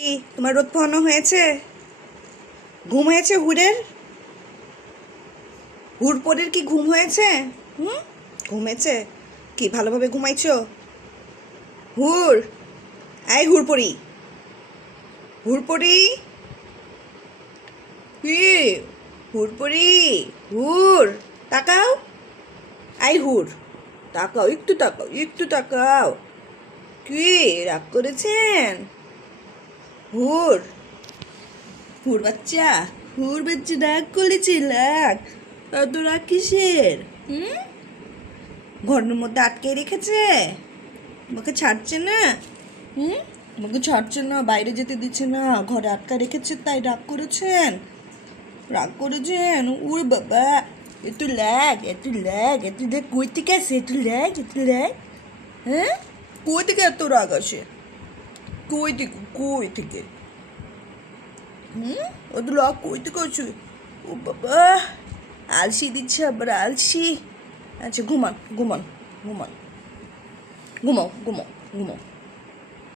কি তোমার রোদ পোহানো হয়েছে? ঘুম হয়েছে হুড়ের? হুড়পড়ির কি ঘুম হয়েছে? হুম, ঘুমেছে? কি ভালোভাবে ঘুমাইছো? হুড়, আই হুড়পড়ি, হুড়পড়ি, কি হুড়পড়ি, হুড়, তাকাও, আই হুড়, তাকাও, একটু তাকাও, একটু তাকাও। কি রাগ করেছেন? হুড়, হুড় বাচ্চা, হুড় বাচ্চা রাগ করেছে, রাগ? এত রাগ কিসের? হুম, ঘরের মধ্যে আটকে রেখেছে, তোমাকে ছাড়ছে না? হুম, তোমাকে ছাড়ছে না, বাইরে যেতে দিচ্ছে না, ঘরে আটকা রেখেছে, তাই রাগ করেছেন? রাগ করেছেন? উরে বাবা, এত ল্যাগ, এত ল্যাগ, এত ল্যাগ কই থেকে আসে? এত ল্যাগ, এত ল্যাগ, হ্যাঁ? কই থেকে এত রাগ আসে? কই থেকে, কই থেকে? হুম, অত রাগ কই থেকে আসে? ও বাবা, আলসি দিচ্ছে আবার আলসি। আচ্ছা ঘুমান, ঘুমান, ঘুমান, ঘুমাও, ঘুমাও, ঘুমাও।